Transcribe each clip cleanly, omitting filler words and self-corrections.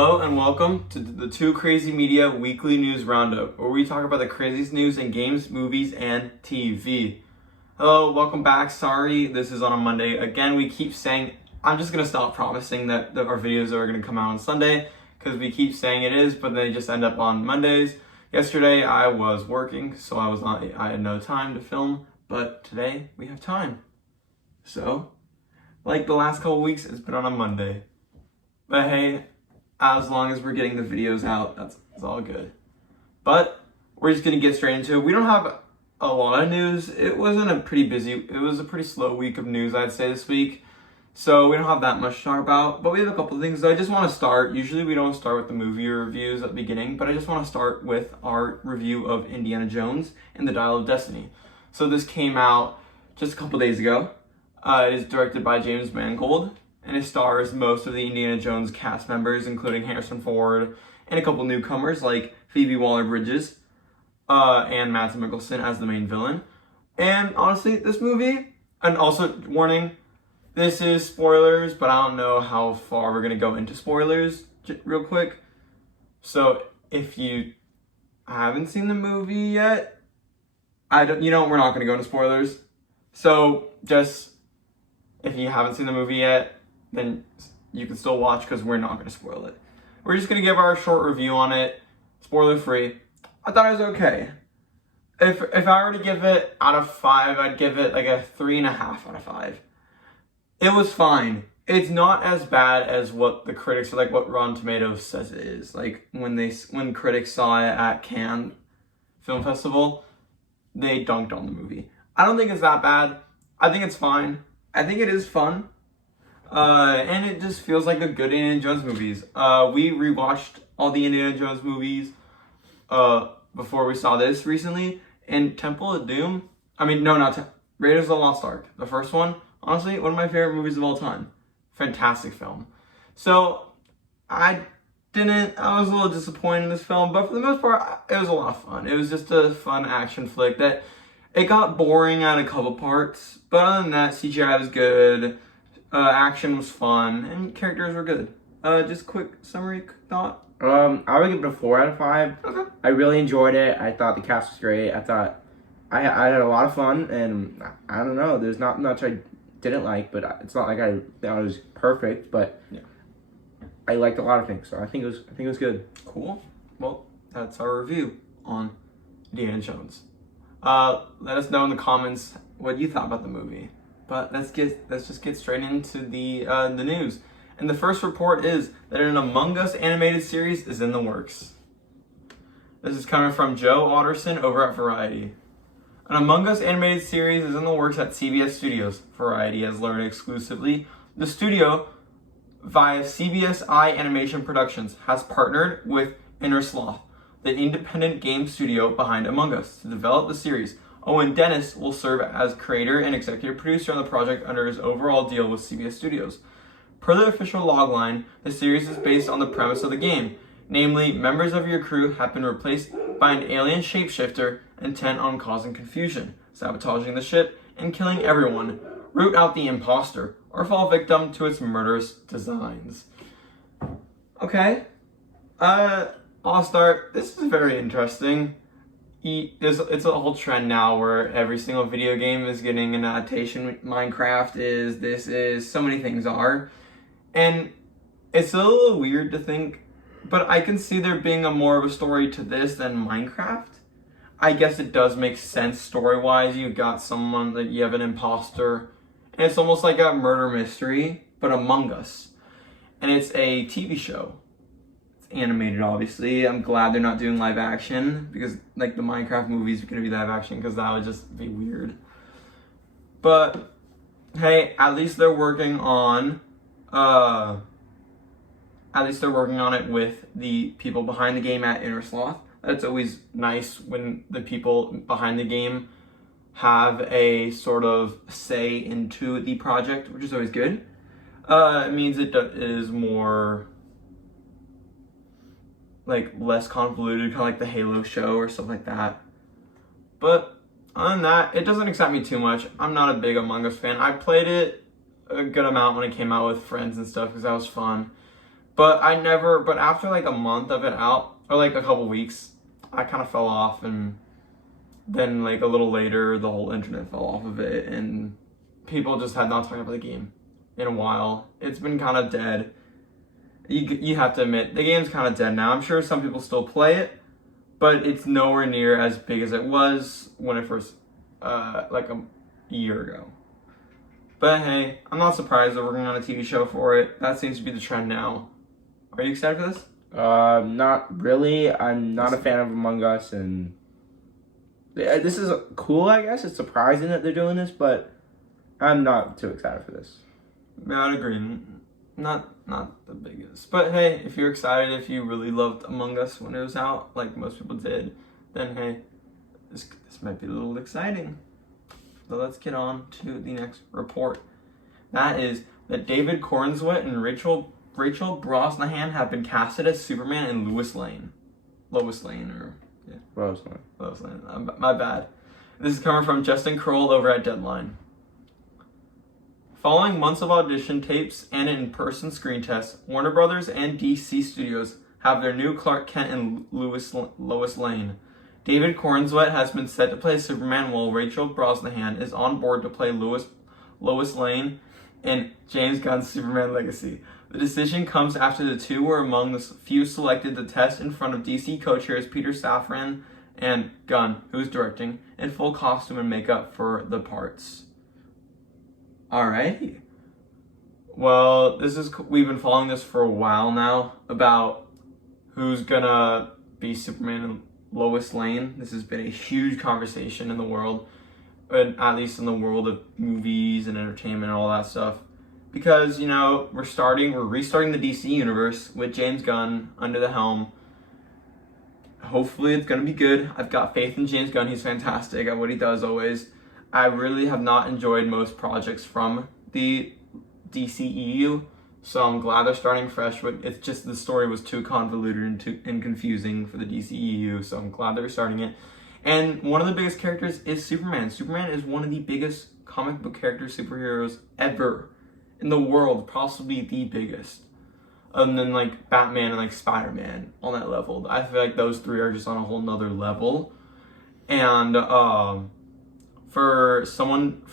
Hello and welcome to the Two Crazy Media Weekly News Roundup, where we talk about the craziest news in games, movies, and TV. Hello, welcome back. Sorry, this is on a Monday. Again, we keep saying, I'm just going to stop promising that our videos are going to come out on Sunday, because we keep saying it is, but they just end up on Mondays. Yesterday, I was working, so I had no time to film, but today, we have time. So, like the last couple weeks, it's been on a Monday. But hey, as long as we're getting the videos out, that's all good. But we're just gonna get straight into it. We don't have a lot of news. It was a pretty slow week of news, I'd say, this week. So we don't have that much to talk about, but we have a couple of things. I just want to start. Usually we don't start with the movie reviews at the beginning, but I just want to start with our review of Indiana Jones and the Dial of Destiny. So this came out just a couple days ago. It is directed by James Mangold, and it stars most of the Indiana Jones cast members, including Harrison Ford and a couple newcomers like Phoebe Waller-Bridges and Mads Mikkelsen as the main villain. And honestly, this movie, and also warning, this is spoilers, but I don't know how far we're going to go into spoilers real quick. So if you haven't seen the movie yet, we're not going to go into spoilers. So just, if you haven't seen the movie yet, then you can still watch because we're not going to spoil it. We're just going to give our short review on it, spoiler free. I thought it was okay. If I were to give it out of 5, I'd give it like a 3.5 out of 5. It was fine. It's not as bad as what the critics, like what Rotten Tomatoes says it is. Like when critics saw it at Cannes Film Festival, they dunked on the movie. I don't think it's that bad. I think it's fine. I think it is fun. And it just feels like a good Indiana Jones movies. We rewatched all the Indiana Jones movies before we saw this recently. And Temple of Doom, Raiders of the Lost Ark, the first one, honestly, one of my favorite movies of all time. Fantastic film. So, I was a little disappointed in this film, but for the most part, it was a lot of fun. It was just a fun action flick that it got boring at a couple parts, but other than that, CGI was good. Action was fun, and characters were good. Just quick summary thought. I would give it a 4 out of 5. Okay. I really enjoyed it. I thought the cast was great. I thought I had a lot of fun, and I don't know. There's not much I didn't like, but it's not like I thought it was perfect. But yeah, I liked a lot of things, so I think it was good. Cool. Well, that's our review on Indiana Jones. Let us know in the comments what you thought about the movie. But let's just get straight into the news. And the first report is that an Among Us animated series is in the works. This is coming from Joe Otterson over at Variety. An Among Us animated series is in the works at CBS Studios. Variety has learned exclusively. The studio, via CBS Animation Productions, has partnered with Inner Sloth, the independent game studio behind Among Us, to develop the series. Owen Dennis will serve as creator and executive producer on the project under his overall deal with CBS Studios. Per the official logline, the series is based on the premise of the game, namely, members of your crew have been replaced by an alien shapeshifter intent on causing confusion, sabotaging the ship, and killing everyone, root out the imposter, or fall victim to its murderous designs. Okay, I'll start. This is very interesting. It's a whole trend now where every single video game is getting an adaptation. Minecraft is, so many things are. And it's a little weird to think, but I can see there being more of a story to this than Minecraft. I guess it does make sense story-wise. You've got someone that you have an imposter, and it's almost like a murder mystery, but Among Us. And it's a TV show. Animated, obviously. I'm glad they're not doing live action, because like the Minecraft movies are going to be live action, because that would just be weird. But hey, at least they're working on it with the people behind the game at Inner Sloth. That's always nice when the people behind the game have a sort of say into the project, which is always good. It means it is more less convoluted, kind of like the Halo show or stuff like that. But other than that, it doesn't excite me too much. I'm not a big Among Us fan. I played it a good amount when it came out with friends and stuff because that was fun. But after like a month of it out, or like a couple weeks, I kind of fell off, and then like a little later, the whole internet fell off of it, and people just had not talked about the game in a while. It's been kind of dead. You have to admit, the game's kind of dead now. I'm sure some people still play it, but it's nowhere near as big as it was when it first, like a year ago. But hey, I'm not surprised they're working on a TV show for it. That seems to be the trend now. Are you excited for this? Not really. I'm not a fan of Among Us, and this is cool, I guess. It's surprising that they're doing this, but I'm not too excited for this. Yeah, I'd agree. Not the biggest. But hey, if you're excited, if you really loved Among Us when it was out, like most people did, then hey, this might be a little exciting. So let's get on to the next report. That is that David Cornswet and Rachel Brosnahan have been casted as Superman and Lois Lane. Rose Lane. My bad. This is coming from Justin Kroll over at Deadline. Following months of audition tapes and in-person screen tests, Warner Brothers and DC Studios have their new Clark Kent and Lois Lane. David Cornswet has been set to play Superman, while Rachel Brosnahan is on board to play Lois Lane in James Gunn's Superman Legacy. The decision comes after the two were among the few selected to test in front of DC co-chairs Peter Safran and Gunn, who's directing, in full costume and makeup for the parts. Alrighty. Well, we've been following this for a while now about who's gonna be Superman and Lois Lane. This has been a huge conversation in the world, at least in the world of movies and entertainment and all that stuff. Because, we're restarting the DC universe with James Gunn under the helm. Hopefully it's gonna be good. I've got faith in James Gunn. He's fantastic at what he does always. I really have not enjoyed most projects from the DCEU, so I'm glad they're starting fresh, but it's just the story was too convoluted and confusing for the DCEU, so I'm glad they're starting it. And one of the biggest characters is Superman. Superman is one of the biggest comic book superheroes ever in the world, possibly the biggest. And then like Batman and like Spider-Man on that level. I feel like those three are just on a whole nother level. And for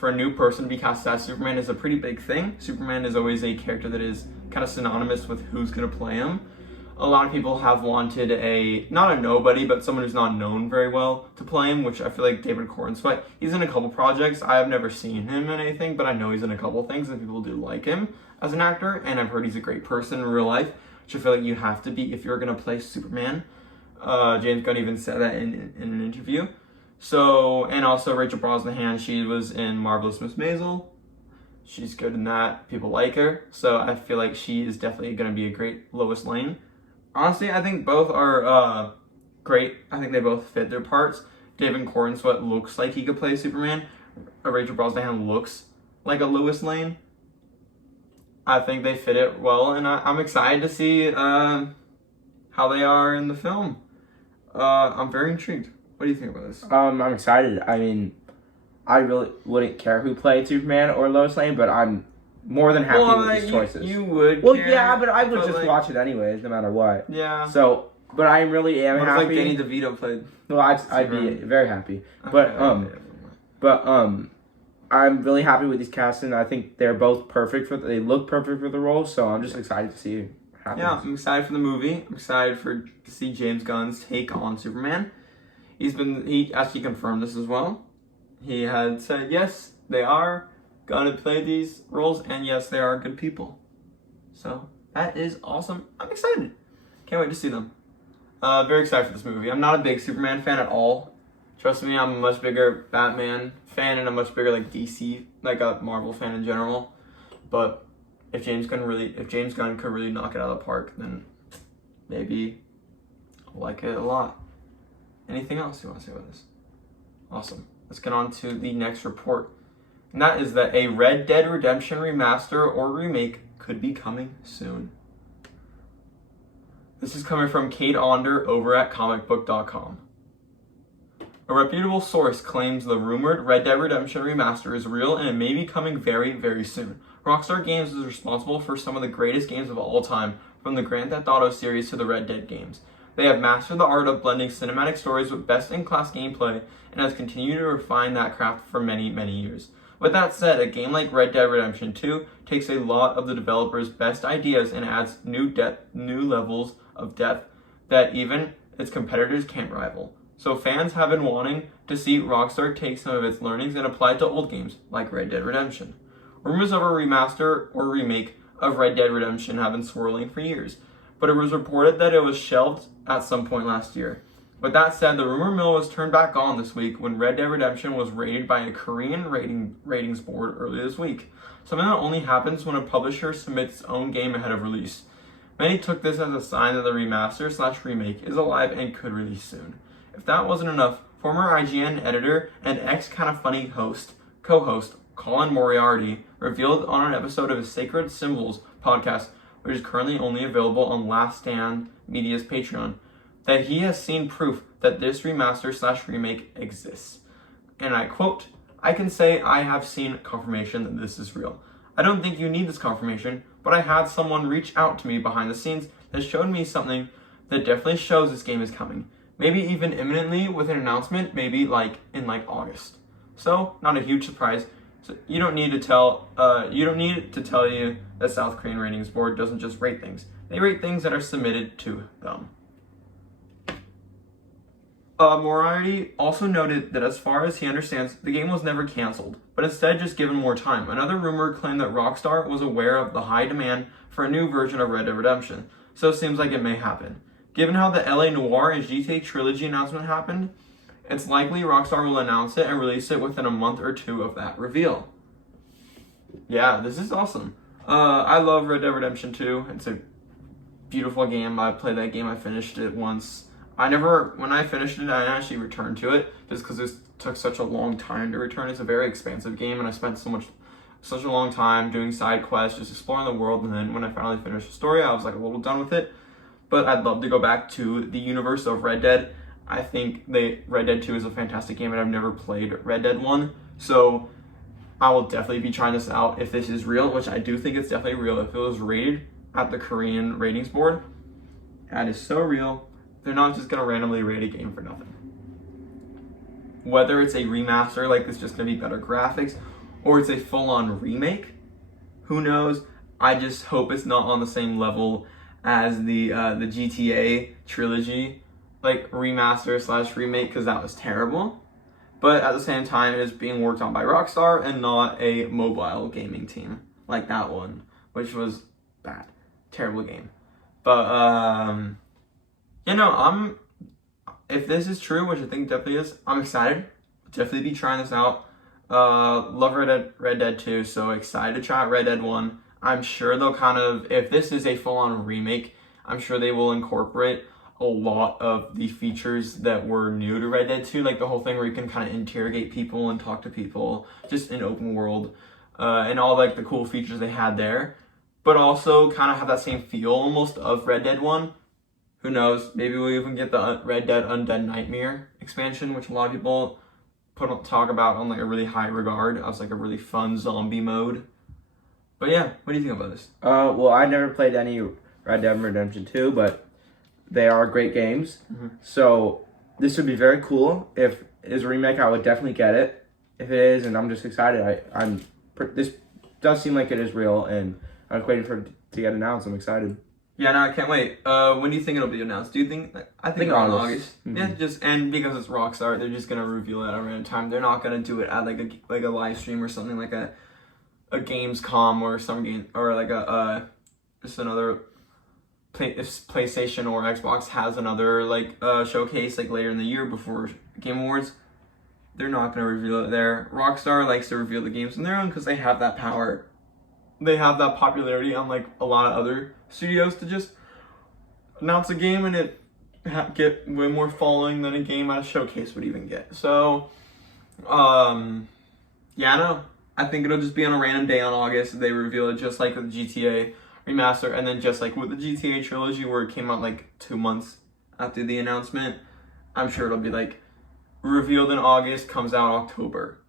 a new person to be cast as Superman is a pretty big thing. Superman is always a character that is kind of synonymous with who's going to play him. A lot of people have wanted not a nobody, but someone who's not known very well to play him, which I feel like David Cornswet. He's in a couple projects. I have never seen him in anything, but I know he's in a couple things, and people do like him as an actor, and I've heard he's a great person in real life, which I feel like you have to be if you're going to play Superman. James Gunn even said that in an interview. So, and also Rachel Brosnahan, she was in Marvelous Miss Maisel. She's good in that. People like her. So I feel like she is definitely going to be a great Lois Lane. Honestly, I think both are great. I think they both fit their parts. David Cornswet looks like he could play Superman. Rachel Brosnahan looks like a Lois Lane. I think they fit it well, and I'm excited to see how they are in the film. I'm very intrigued. What do you think about this? I'm excited. I mean, I really wouldn't care who played Superman or Lois Lane, but I'm more than happy with these choices. You would Well, care, yeah, but I would just watch it anyways, no matter what. Yeah. So, but I really am happy. What if like Danny DeVito played? Well, I'd be very happy. But I'm really happy with these casting. I think they're both perfect they look perfect for the role, so I'm just excited to see it happen. Yeah, I'm excited for the movie. I'm excited to see James Gunn's take on Superman. He actually confirmed this as well. He had said, yes, they are going to play these roles, and yes, they are good people. So, that is awesome. I'm excited. Can't wait to see them. Very excited for this movie. I'm not a big Superman fan at all. Trust me, I'm a much bigger Batman fan and a much bigger DC, like a Marvel fan in general. But if James Gunn could really knock it out of the park, then maybe I'll like it a lot. Anything else you want to say about this? Awesome. Let's get on to the next report. And that is that a Red Dead Redemption remaster or remake could be coming soon. This is coming from Kate Onder over at comicbook.com. A reputable source claims the rumored Red Dead Redemption remaster is real and it may be coming very, very soon. Rockstar Games is responsible for some of the greatest games of all time, from the Grand Theft Auto series to the Red Dead games. They have mastered the art of blending cinematic stories with best-in-class gameplay and has continued to refine that craft for many, many years. With that said, a game like Red Dead Redemption 2 takes a lot of the developers' best ideas and adds new levels of depth that even its competitors can't rival. So fans have been wanting to see Rockstar take some of its learnings and apply it to old games like Red Dead Redemption. Rumors of a remaster or remake of Red Dead Redemption have been swirling for years, but it was reported that it was shelved at some point last year. With that said, the rumor mill was turned back on this week when Red Dead Redemption was rated by a Korean ratings board earlier this week, something that only happens when a publisher submits its own game ahead of release. Many took this as a sign that the remaster/remake is alive and could release soon. If that wasn't enough, former IGN editor and ex-Kinda Funny co-host Colin Moriarty revealed on an episode of his Sacred Symbols podcast, which is currently only available on Last Stand Media's Patreon, that he has seen proof that this remaster/remake exists. And I quote, "I can say I have seen confirmation that this is real. I don't think you need this confirmation, but I had someone reach out to me behind the scenes that showed me something that definitely shows this game is coming. Maybe even imminently with an announcement, maybe in August. So, not a huge surprise. So you don't need to tell you that South Korean ratings board doesn't just rate things. They rate things that are submitted to them." Moriarty also noted that as far as he understands, the game was never cancelled, but instead just given more time. Another rumor claimed that Rockstar was aware of the high demand for a new version of Red Dead Redemption, so it seems like it may happen. Given how the LA Noire and GTA Trilogy announcement happened, it's likely Rockstar will announce it and release it within a month or two of that reveal. Yeah, this is awesome. I love Red Dead Redemption 2. It's a beautiful game. I played that game. I finished it once. When I finished it, I actually returned to it just because it took such a long time to return. It's a very expansive game, and I spent such a long time doing side quests, just exploring the world. And then when I finally finished the story, I was a little done with it. But I'd love to go back to the universe of Red Dead. I think Red Dead 2 is a fantastic game, and I've never played Red Dead 1. So I will definitely be trying this out if this is real, which I do think it's definitely real. If it was rated at the Korean ratings board, that is so real. They're not just going to randomly rate a game for nothing. Whether it's a remaster, it's just going to be better graphics, or it's a full-on remake, who knows? I just hope it's not on the same level as the GTA trilogy, remaster/remake, because that was terrible. But at the same time, it's being worked on by Rockstar and not a mobile gaming team like that one, which was bad. Terrible game. But, if this is true, which I think definitely is, I'm excited. Definitely be trying this out. Love Red Dead 2, so excited to try out Red Dead 1. I'm sure they'll if this is a full-on remake, I'm sure they will incorporate a lot of the features that were new to Red Dead 2, the whole thing where you can interrogate people and talk to people, just in open world, and all the cool features they had there, but also have that same feel almost of Red Dead 1. Who knows? Maybe we'll even get the Red Dead Undead Nightmare expansion, which a lot of people talk about on a really high regard as a really fun zombie mode. But yeah, what do you think about this? Well, I never played any Red Dead Redemption 2, but they are great games. Mm-hmm. So this would be very cool. If it is a remake, I would definitely get it. If it is, and I'm just excited. This does seem like it is real, and I'm waiting for it to get announced. I'm excited. Yeah, no, I can't wait. When do you think it'll be announced? Do you think? I think around August. Mm-hmm. Yeah, and because it's Rockstar, they're just gonna reveal it at a random time. They're not gonna do it at a live stream or something like a Gamescom or some game, or just another if PlayStation or Xbox has another showcase later in the year before Game Awards. They're not gonna reveal it there. Rockstar likes to reveal the games on their own because they have that power. They have that popularity, unlike a lot of other studios, to just announce a game and it get way more following than a game at a showcase would even get. So, no, I think it'll just be on a random day on August. They reveal it just like with the GTA remaster, and then just like with the GTA trilogy where it came out 2 months after the announcement. I'm sure it'll be revealed in August, comes out October.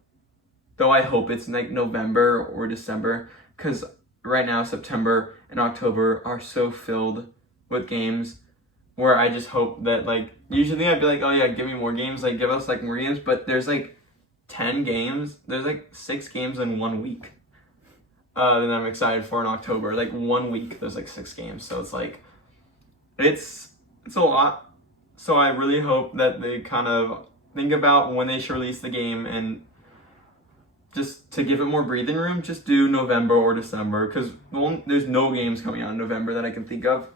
Though I hope it's November or December, because right now September and October are so filled with games where I just hope that, like, usually I'd be like, oh yeah, give me more games, like give us like more games, but there's like 10 games, there's like 6 games in 1 week that I'm excited for in October. Like 1 week there's like 6 games, so it's like it's a lot. So I really hope that they kind of think about when they should release the game, and just to give it more breathing room, just do November or December, because there's no games coming out in November that I can think of.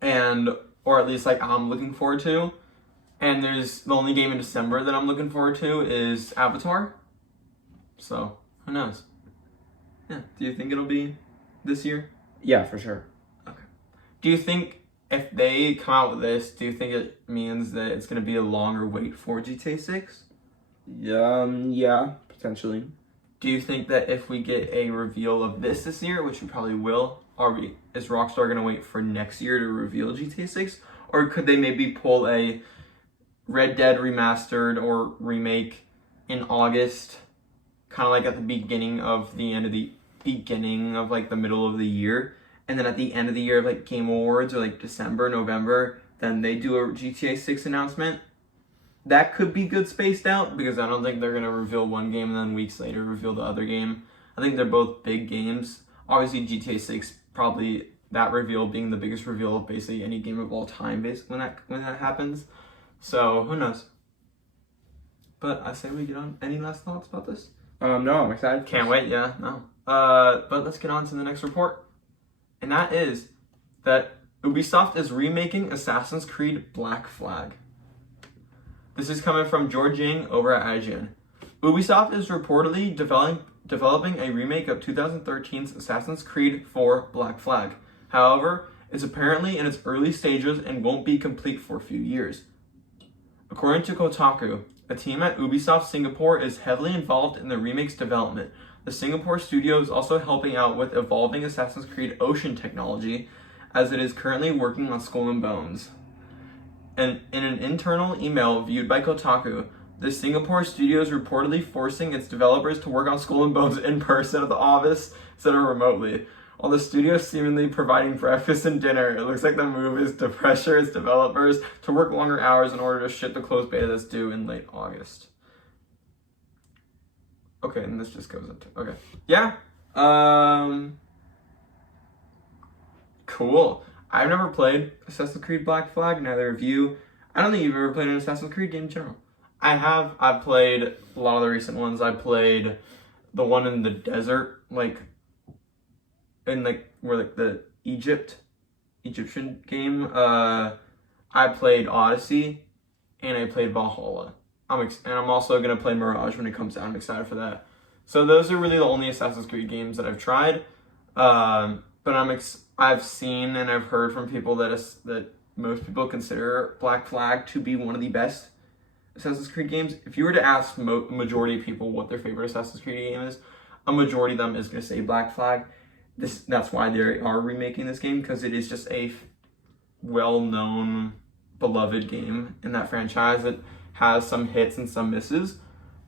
And or at least like I'm looking forward to. And there's the only game in December that I'm looking forward to is Avatar. So who knows? Yeah. Do you think it'll be this year? Yeah, for sure. Okay. Do you think if they come out with this, do you think it means that it's gonna be a longer wait for GTA 6? Yeah, potentially. Do you think that if we get a reveal of this year, which we probably will, is Rockstar gonna wait for next year to reveal GTA 6, or could they maybe pull a Red Dead remastered or remake in August, kind of like at the beginning of like the middle of the year, and then at the end of the year of like Game Awards or like December, November, then they do a GTA 6 announcement? That could be good spaced out, because I don't think they're going to reveal one game and then weeks later reveal the other game. I think they're both big games. Obviously GTA 6, probably that reveal being the biggest reveal of basically any game of all time when that happens. So who knows? But I say we get on. Any last thoughts about this? No, I'm excited. Can't wait, yeah, no. But let's get on to the next report. And that is that Ubisoft is remaking Assassin's Creed Black Flag. This is coming from George Ying over at IGN. Ubisoft is reportedly developing a remake of 2013's Assassin's Creed 4 Black Flag. However, it's apparently in its early stages and won't be complete for a few years. According to Kotaku, a team at Ubisoft Singapore is heavily involved in the remake's development. The Singapore studio is also helping out with evolving Assassin's Creed Ocean technology, as it is currently working on Skull and Bones. And in an internal email viewed by Kotaku, the Singapore studio is reportedly forcing its developers to work on Skull and Bones in person at the office instead of remotely. While the studio is seemingly providing breakfast and dinner, it looks like the move is to pressure its developers to work longer hours in order to ship the closed beta that's due in late August. Okay, and this just goes into... Okay. Yeah. Cool. I've never played Assassin's Creed Black Flag, neither of you. I don't think you've ever played an Assassin's Creed game in general. I have. I've played a lot of the recent ones. I played the one in the desert, like, in like, where like the Egyptian game. I played Odyssey, and I played Valhalla. And I'm also gonna play Mirage when it comes out. I'm excited for that. So those are really the only Assassin's Creed games that I've tried. But I've seen and I've heard from people that most people consider Black Flag to be one of the best Assassin's Creed games. If you were to ask majority of people what their favorite Assassin's Creed game is, a majority of them is going to say Black Flag. That's why they are remaking this game, because it is just a well-known, beloved game in that franchise that has some hits and some misses.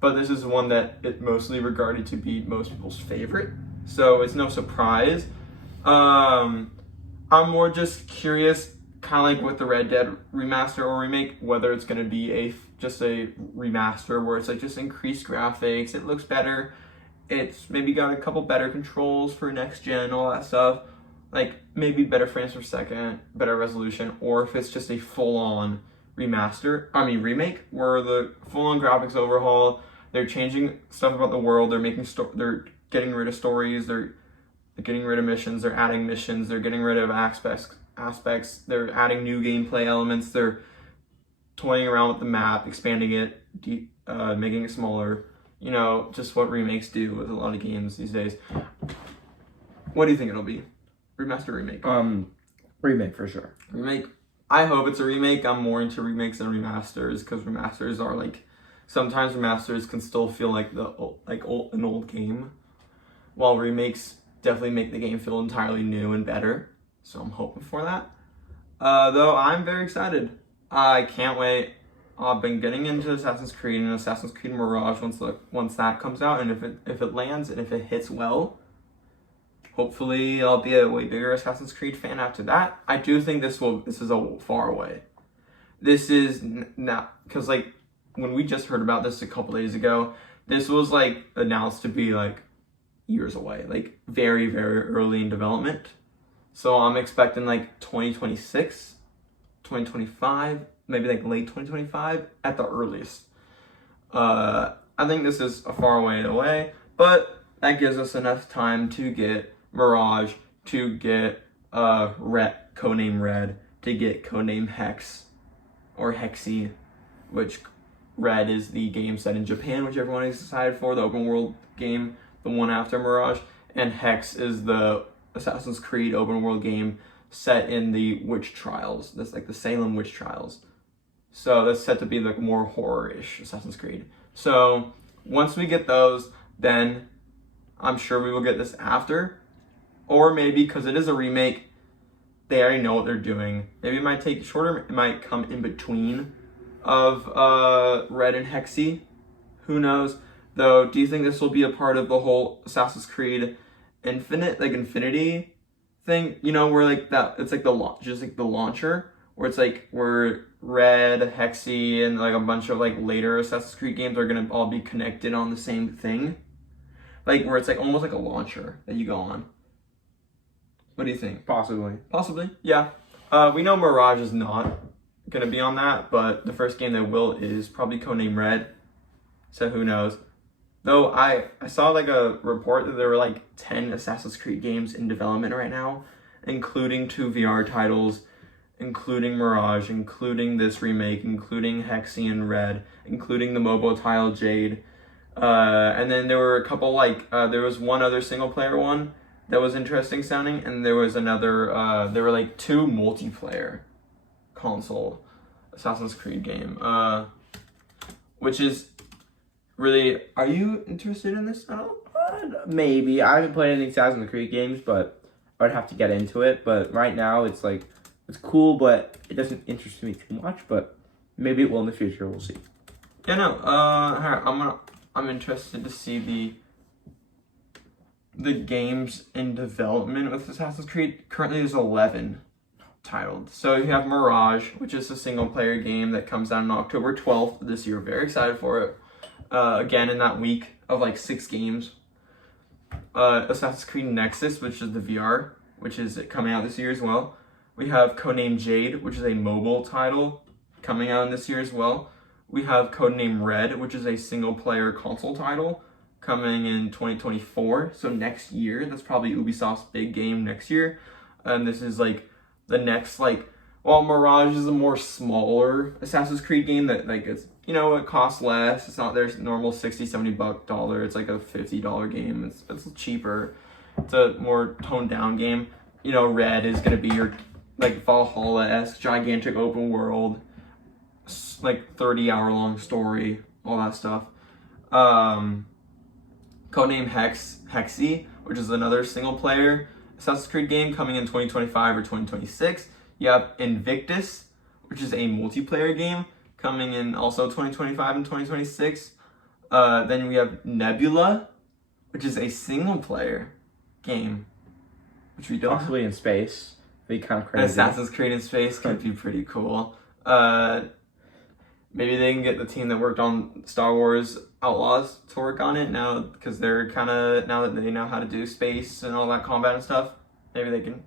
But this is one that it mostly regarded to be most people's favorite. So it's no surprise. I'm more just curious, kind of like with the Red Dead remaster or remake, whether it's going to be just a remaster where it's like just increased graphics, it looks better, it's maybe got a couple better controls for next gen, all that stuff, like maybe better frames per second, better resolution, or if it's just a full-on remake where the full-on graphics overhaul, they're changing stuff about the world, they're getting rid of stories, they're getting rid of missions, they're adding missions, they're getting rid of aspects, they're adding new gameplay elements, they're toying around with the map, expanding it, making it smaller, just what remakes do with a lot of games these days. What do you think it'll be? Remaster, remake? Remake for sure. Remake. I hope it's a remake. I'm more into remakes than remasters, because remasters are like, sometimes remasters can still feel like an old game, while remakes definitely make the game feel entirely new and better. So I'm hoping for that. Though I'm very excited. I can't wait. I've been getting into Assassin's Creed and Assassin's Creed Mirage once that comes out, and if it lands and if it hits well, hopefully I'll be a way bigger Assassin's Creed fan after that. I do think this is a far away. This is not, because like when we just heard about this a couple days ago, this was like announced to be like years away, like very, very early in development. So I'm expecting like 2026, 2025, maybe like late 2025 at the earliest. I think this is a far away, but that gives us enough time to get Mirage, to get Codename Red, to get Codename Hex or Hexy, which Red is the game set in Japan, which everyone is excited for, the open world game, the one after Mirage, and Hex is the Assassin's Creed open world game set in the witch trials. That's like the Salem witch trials. So that's set to be like more horror-ish Assassin's Creed. So once we get those, then I'm sure we will get this after. Or maybe because it is a remake, they already know what they're doing. Maybe it might take shorter, it might come in between of Red and Hexy. Who knows? Though, do you think this will be a part of the whole Assassin's Creed Infinity thing? You know, where like that, it's like just like the launcher, where it's like where Red, Hexy, and like a bunch of like later Assassin's Creed games are gonna all be connected on the same thing. Like where it's like almost like a launcher that you go on. What do you think? Possibly. Possibly, yeah. We know Mirage is not gonna be on that, but the first game that will is probably Codename Red. So who knows? Though I saw like a report that there were like 10 Assassin's Creed games in development right now, including 2 VR titles, including Mirage, including this remake, including Hexy and Red, including the mobile title Jade. And then there were a couple like, there was one other single player one that was interesting sounding, and there was another, there were like 2 multiplayer console Assassin's Creed game, which is really, are you interested in this at all? Maybe. I haven't played any Assassin's Creed games, but I would have to get into it. But right now, it's like, it's cool, but it doesn't interest me too much. But maybe it will in the future. We'll see. Yeah, no. I'm interested to see the games in development with Assassin's Creed. Currently, there's 11 titled. So you have Mirage, which is a single player game that comes out on October 12th this year. Very excited for it. Again, in that week of like 6 games. Assassin's Creed Nexus, which is the VR, which is coming out this year as well. We have Codename Jade, which is a mobile title coming out this year as well. We have Codename Red, which is a single player console title coming in 2024. So next year, that's probably Ubisoft's big game next year. And this is like the next Mirage is a more smaller Assassin's Creed game that like it's, you know, it costs less. It's not their normal $60-$70 It's like a $50 game. It's cheaper. It's a more toned down game. You know, Red is gonna be your like Valhalla-esque gigantic open world, like 30-hour long story, all that stuff. Codename Hexy, which is another single player Assassin's Creed game coming in 2025 or 2026. You have Invictus, which is a multiplayer game coming in also 2025 and 2026. Then we have Nebula, which is a single player game, which we don't Possibly in space. Be kind of crazy. Assassin's Creed in space could be pretty cool. Maybe they can get the team that worked on Star Wars Outlaws to work on it now, because they're now that they know how to do space and all that combat and stuff. Maybe they can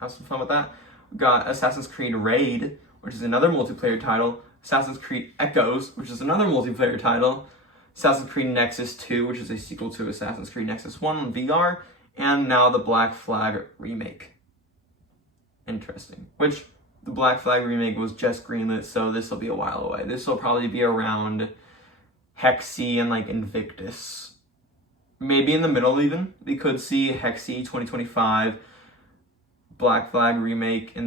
have some fun with that. We've got Assassin's Creed Raid, which is another multiplayer title. Assassin's Creed Echoes, which is another multiplayer title. Assassin's Creed Nexus 2, which is a sequel to Assassin's Creed Nexus 1 on VR. And now the Black Flag remake. Interesting. Which the Black Flag remake was just greenlit, so this will be a while away. This will probably be around Hexy and like Invictus. Maybe in the middle even. We could see Hexy 2025, Black Flag remake in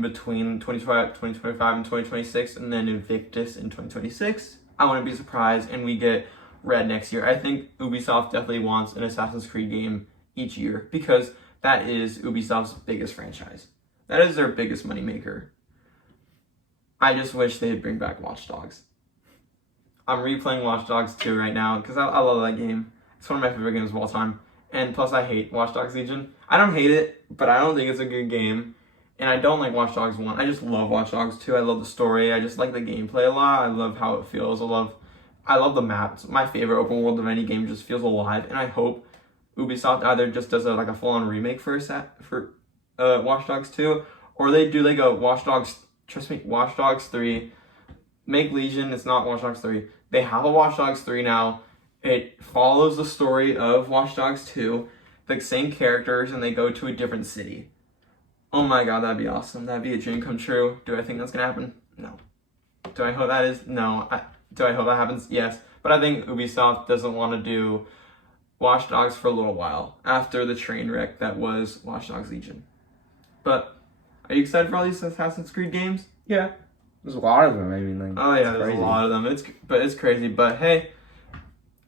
between 2025 and 2026, and then Invictus in 2026. I wouldn't be surprised, and we get Red next year. I think Ubisoft definitely wants an Assassin's Creed game each year, because that is Ubisoft's biggest franchise. That is their biggest moneymaker. I just wish they'd bring back Watch Dogs. I'm replaying Watch Dogs 2 right now because I love that game. It's one of my favorite games of all time. And plus, I hate Watch Dogs Legion. I don't hate it, but I don't think it's a good game. And I don't like Watch Dogs 1. I just love Watch Dogs 2. I love the story. I just like the gameplay a lot. I love how it feels. I love the maps. My favorite open world of any game just feels alive. And I hope Ubisoft either just does a full-on remake for Watch Dogs 2, or they do like a Watch Dogs 3. Make Legion, it's not Watch Dogs 3. They have a Watch Dogs 3 now. It follows the story of Watch Dogs 2, the same characters, and they go to a different city. Oh my god, that'd be awesome. That'd be a dream come true. Do I think that's gonna happen? No. Do I hope that is? No. Do I hope that happens? Yes. But I think Ubisoft doesn't want to do Watch Dogs for a little while after the train wreck that was Watch Dogs Legion. But are you excited for all these Assassin's Creed games? Yeah. There's a lot of them. I mean, like, oh yeah, there's crazy. A lot of them. It's crazy. But hey,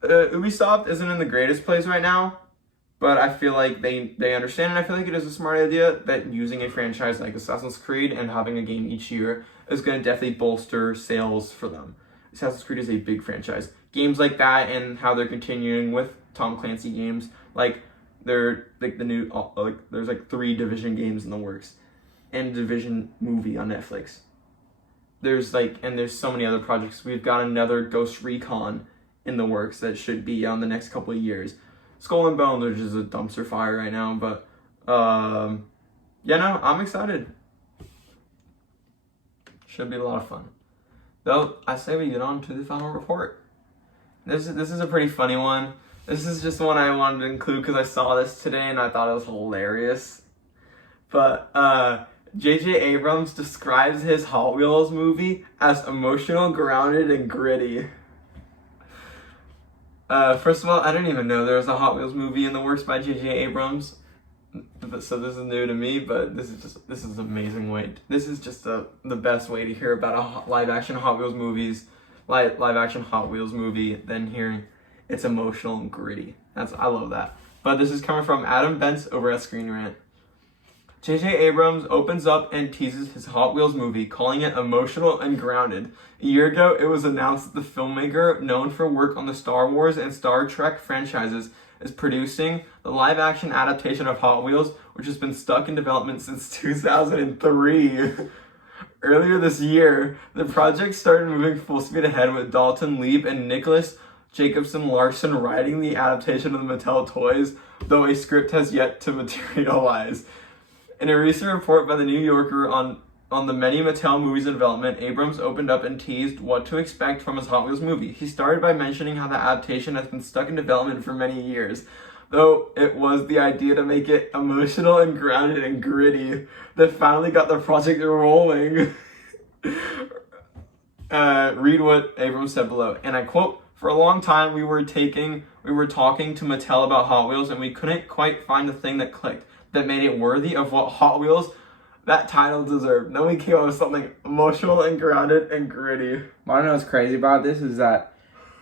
Ubisoft isn't in the greatest place right now, but I feel like they understand, and I feel like it is a smart idea that using a franchise like Assassin's Creed and having a game each year is going to definitely bolster sales for them. Assassin's Creed is a big franchise. Games like that and how they're continuing with Tom Clancy games, like they're like the new there's like 3 Division games in the works and a Division movie on Netflix. There's so many other projects. We've got another Ghost Recon in the works that should be on the next couple of years. Skull and Bones, which is a dumpster fire right now, but yeah, no, I'm excited. Should be a lot of fun. Though I say we get on to the final report. This is a pretty funny one. This is just one I wanted to include because I saw this today and I thought it was hilarious. But J.J. Abrams describes his Hot Wheels movie as emotional, grounded, and gritty. First of all, I didn't even know there was a Hot Wheels movie in the works by J.J. Abrams. So this is new to me, but this is amazing way. This is just the best way to hear about a live action Hot Wheels movie than hearing it's emotional and gritty. I love that. But this is coming from Adam Bentz over at Screen Rant. J.J. Abrams opens up and teases his Hot Wheels movie, calling it emotional and grounded. A year ago, it was announced that the filmmaker, known for work on the Star Wars and Star Trek franchises, is producing the live-action adaptation of Hot Wheels, which has been stuck in development since 2003. Earlier this year, the project started moving full speed ahead with Dalton Leeb and Nicholas Jacobson Larson writing the adaptation of the Mattel toys, though a script has yet to materialize. In a recent report by The New Yorker on the many Mattel movies in development, Abrams opened up and teased what to expect from his Hot Wheels movie. He started by mentioning how the adaptation has been stuck in development for many years, though it was the idea to make it emotional and grounded and gritty that finally got the project rolling. Read what Abrams said below, and I quote, "For a long time we were talking to Mattel about Hot Wheels and we couldn't quite find the thing that clicked, that made it worthy of what Hot Wheels that title deserved. Then we came up with something emotional and grounded and gritty." What I know what's crazy about this is that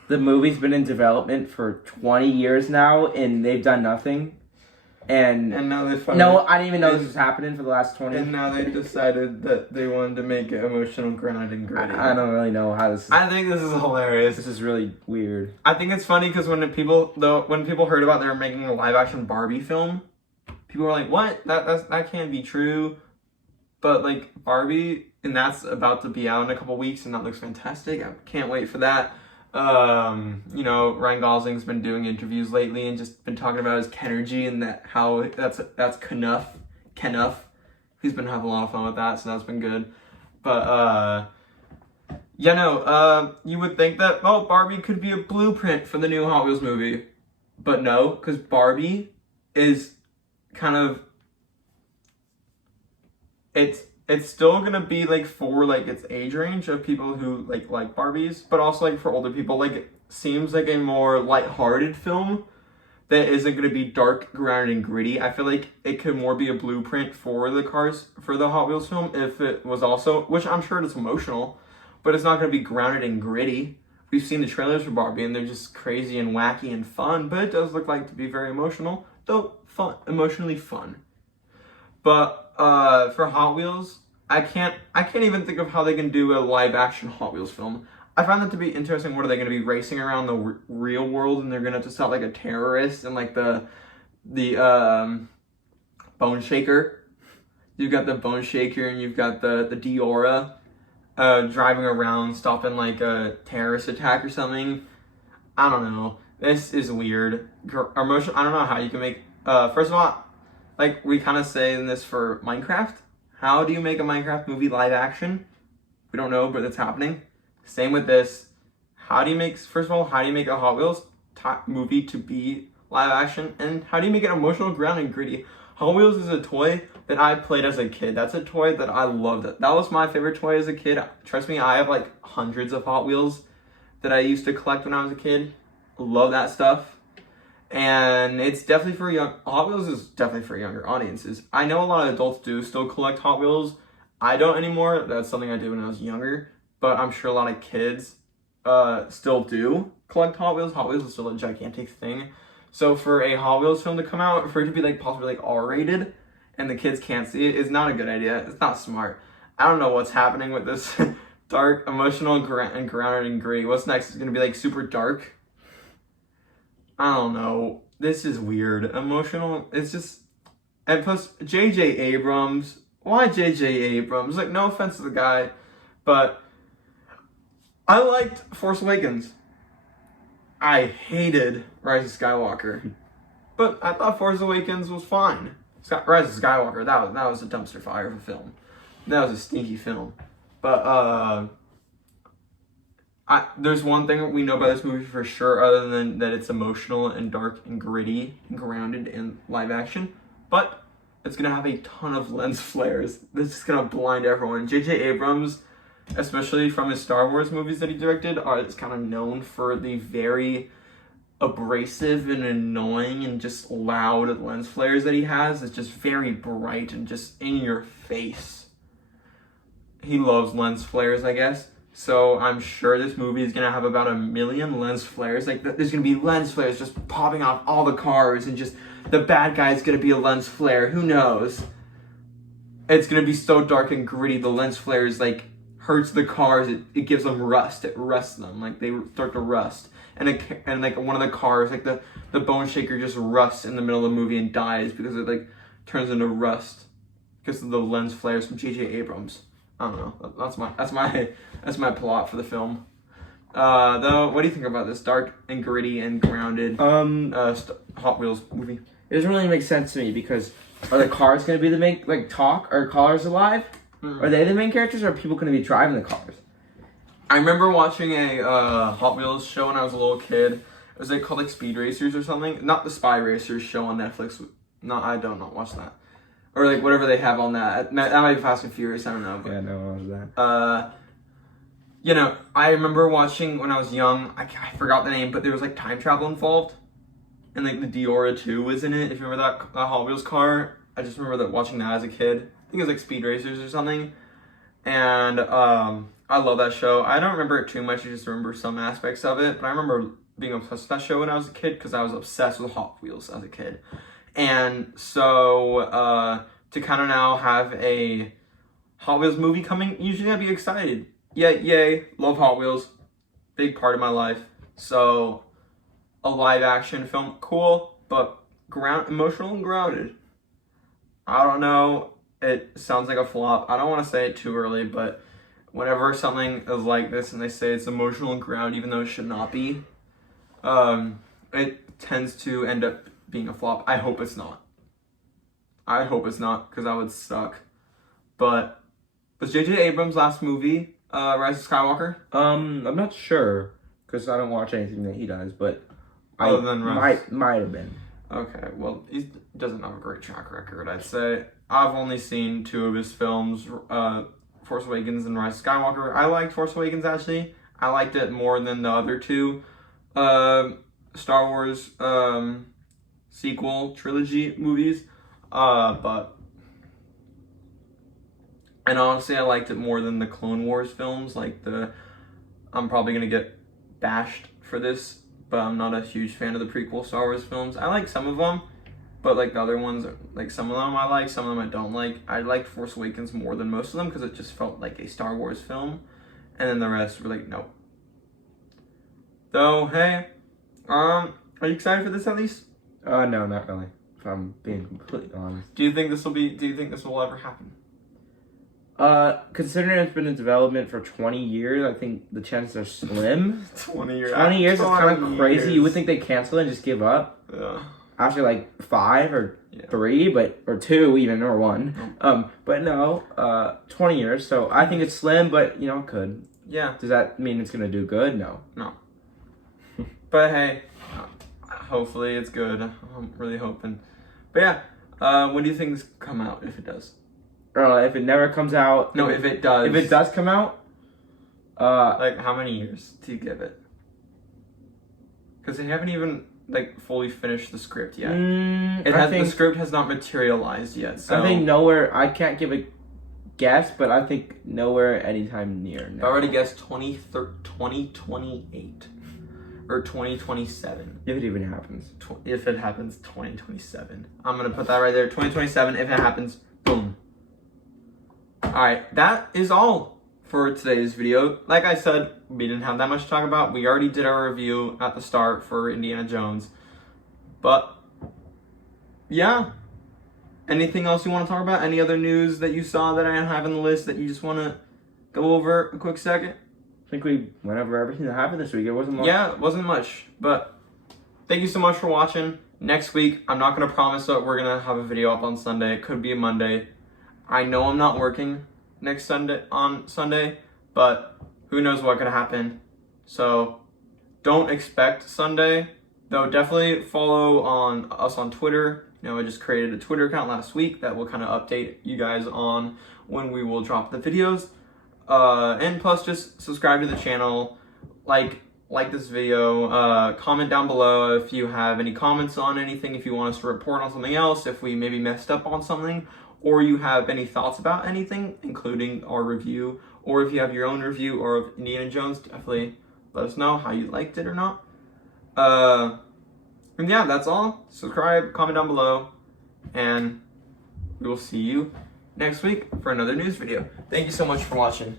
the movie's been in development for 20 years now, and they've done nothing. And now they finally... No, I didn't even know this was happening for the last 20 years. And now they decided that they wanted to make it emotional, grounded, and gritty. I don't really know how this is... I think this is hilarious. This is really weird. I think it's funny because when people heard about they were making a live-action Barbie film, people were like, what? That can't be true. But, like, Barbie, and that's about to be out in a couple weeks, and that looks fantastic. I can't wait for that. You know, Ryan Gosling's been doing interviews lately and just been talking about his Kenergy and how that's Kenuff. He's been having a lot of fun with that, so that's been good. But, you would think that, Barbie could be a blueprint for the new Hot Wheels movie. But no, because Barbie is kind of... It's still gonna be like for like its age range of people who like Barbies, but also like for older people. Like it seems like a more lighthearted film that isn't gonna be dark, grounded, and gritty. I feel like it could more be a blueprint for the Hot Wheels film if it was also, which I'm sure it's emotional, but it's not gonna be grounded and gritty. We've seen the trailers for Barbie and they're just crazy and wacky and fun, but it does look like to be very emotional, though fun, emotionally fun. But for Hot Wheels, I can't even think of how they can do a live action Hot Wheels film. I find that to be interesting. What are they going to be racing around the real world, and they're going to just have like a terrorist and like the bone shaker. You've got the bone shaker and you've got the Diora driving around stopping like a terrorist attack or something. I don't know. This is weird. Emotion. I don't know how you can make. First of all, like we kind of say in this for Minecraft. How do you make a Minecraft movie live action? We don't know, but it's happening. Same with this. How do you make? First of all, how do you make a Hot Wheels movie to be live action? And how do you make it emotional, grounded, and gritty? Hot Wheels is a toy that I played as a kid. That's a toy that I loved. That was my favorite toy as a kid. Trust me, I have like hundreds of Hot Wheels that I used to collect when I was a kid. Love that stuff. And it's definitely for Hot Wheels is definitely for younger audiences. I know a lot of adults do still collect Hot Wheels. I don't anymore. That's something I did when I was younger. But I'm sure a lot of kids still do collect Hot Wheels. Hot Wheels is still a gigantic thing. So for a Hot Wheels film to come out, for it to be like possibly like R-rated, and the kids can't see it, is not a good idea. It's not smart. I don't know what's happening with this dark, emotional, and grounded and gritty. What's next? It's gonna be like super dark. I don't know. This is weird. Emotional. It's just, and plus J.J. Abrams. Why J.J. Abrams? Like, no offense to the guy, but I liked Force Awakens. I hated Rise of Skywalker, but I thought Force Awakens was fine. Rise of Skywalker, that was a dumpster fire of a film. That was a stinky film. But there's one thing we know about this movie for sure, other than that it's emotional and dark and gritty and grounded in live action. But it's gonna have a ton of lens flares. This is gonna blind everyone. J.J. Abrams, especially from his Star Wars movies that he directed, is kind of known for the very abrasive and annoying and just loud lens flares that he has. It's just very bright and just in your face. He loves lens flares, I guess. So I'm sure this movie is gonna have about 1 million lens flares. Like there's gonna be lens flares just popping off all the cars, and just the bad guy is gonna be a lens flare. Who knows? It's gonna be so dark and gritty. The lens flares like hurts the cars. It gives them rust. It rusts them. Like they start to rust. And like one of the cars, like the bone shaker just rusts in the middle of the movie and dies because it like turns into rust because of the lens flares from J.J. Abrams. I don't know. That's my plot for the film. Though, what do you think about this dark and gritty and grounded Hot Wheels movie? It doesn't really make sense to me because are the cars going to be the main talk? Are cars alive? Mm-hmm. Are they the main characters, or are people going to be driving the cars? I remember watching a Hot Wheels show when I was a little kid. It was like called like Speed Racers or something. Not the Spy Racers show on Netflix. No, I don't not watch that. Or like whatever they have on that. That might be Fast and Furious. I don't know. But, yeah, no, what was that? You know, I remember watching when I was young. I forgot the name, but there was like time travel involved, and like the Diora 2 was in it. If you remember that Hot Wheels car, I just remember that watching that as a kid. I think it was like Speed Racers or something, and I love that show. I don't remember it too much. I just remember some aspects of it, but I remember being obsessed with that show when I was a kid because I was obsessed with Hot Wheels as a kid. And so to kind of now have a Hot Wheels movie coming, usually I'd be excited. Yay, love Hot Wheels. Big part of my life. So a live action film, cool, but emotional and grounded. I don't know. It sounds like a flop. I don't want to say it too early, but whenever something is like this and they say it's emotional and grounded, even though it should not be, it tends to end up being a flop. I hope it's not. Because that would suck. But was J.J. Abrams' last movie Rise of Skywalker? I'm not sure because I don't watch anything that he does, but Other than Rise. might have been. Okay, well, he doesn't have a great track record, I'd say. I've only seen 2 of his films, Force Awakens and Rise of Skywalker. I liked Force Awakens, actually. I liked it more than the other 2 Star Wars sequel trilogy movies. And honestly, I liked it more than the Clone Wars films. I'm probably going to get bashed for this, but I'm not a huge fan of the prequel Star Wars films. I like some of them, But like the other ones, like some of them I like, some of them I don't like. I liked Force Awakens more than most of them because it just felt like a Star Wars film, and then the rest were like, nope. So hey, are you excited for this at least? No, not really. If I'm being completely honest. Do you think this will ever happen? Considering it's been in development for 20 years, I think the chances are slim. 20 years. 20 years is kind of crazy. You would think they'd cancel it and just give up. Yeah. After like 5 or 3, or 2 even, or 1. But no, 20 years. So I think it's slim, but it could. Yeah. Does that mean it's gonna do good? No. No. But hey, hopefully it's good. I'm really hoping. But yeah, when do you think this will come out, if it does? If it never comes out. No, if it does. If it does come out. Like how many years do you give it? Because they haven't even like fully finished the script yet. The script has not materialized yet. So I think nowhere. I can't give a guess, but I think nowhere anytime near now. I already guessed 2028 or 2027. If it even happens. If it happens, 2027. I'm gonna put that right there. 2027. If it happens, boom. All right, that is all for today's video. Like I said, we didn't have that much to talk about. We already did our review at the start for Indiana Jones. But yeah, anything else you want to talk about? Any other news that you saw that I have in the list that you just want to go over a quick second? I think we went over everything that happened this week. It wasn't much. Yeah, it wasn't much. But thank you so much for watching. Next week, I'm not going to promise that we're going to have a video up on Sunday. It could be a Monday. I know I'm not working next Sunday, but who knows what could happen. So don't expect Sunday, though. Definitely follow us on Twitter. I just created a Twitter account last week that will kind of update you guys on when we will drop the videos. And plus, just subscribe to the channel, like this video, comment down below if you have any comments on anything, if you want us to report on something else, if we maybe messed up on something, or you have any thoughts about anything, including our review, or if you have your own review or of Indiana Jones, definitely let us know how you liked it or not. And yeah, that's all. Subscribe, comment down below, and we will see you next week for another news video. Thank you so much for watching.